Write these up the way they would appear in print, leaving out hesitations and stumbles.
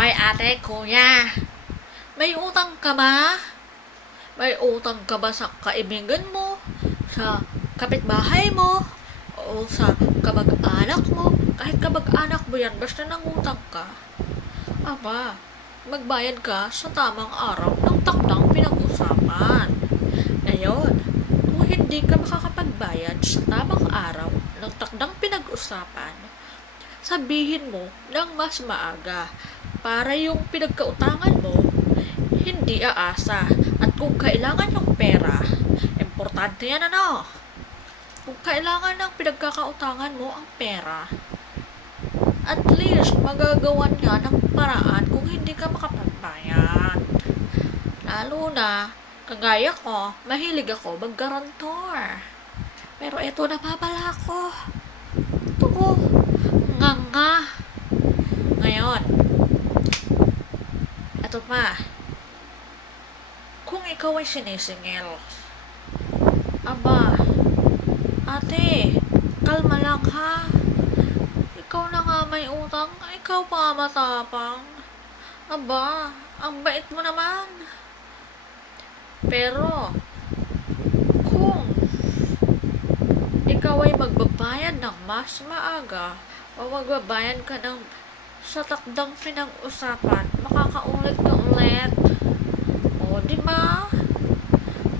Hoy ate, kuya, may utang ka ba? May utang ka ba sa kaibigan mo? Sa kapitbahay mo? O sa kabag-anak mo? Kahit kabag-anak mo yan, basta nangutang ka. Aba, magbayad ka sa tamang araw ng takdang pinag-usapan. Ngayon, kung hindi ka makakapagbayad sa tamang araw ng takdang pinag-usapan, sabihin mo ng mas maaga para yung pinagkautangan mo hindi aasa. At kung kailangan yung pera, importante yan ano. Kung kailangan ng pinagkakautangan mo ang pera, at least magagawan nga ng paraan kung hindi ka makapagbayad. Lalo na, kagaya ko, mahilig ako mag-garantor. Pero eto napapala ko. Ito ko, nga. Ngayon, eto pa, kung ikaw ay sinisingil, aba, ate, kalma lang ha. Ikaw na nga may utang, ikaw pa matapang. Aba, ang bait mo naman. Pero, kung ikaw ay magbabayad ng mas maaga o magbabayad ka ng sa takdang pinag-usapan, makakaulit ka ulit. O, di ba?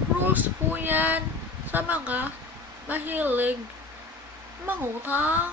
Rules po yan sa mga mahilig mangutang.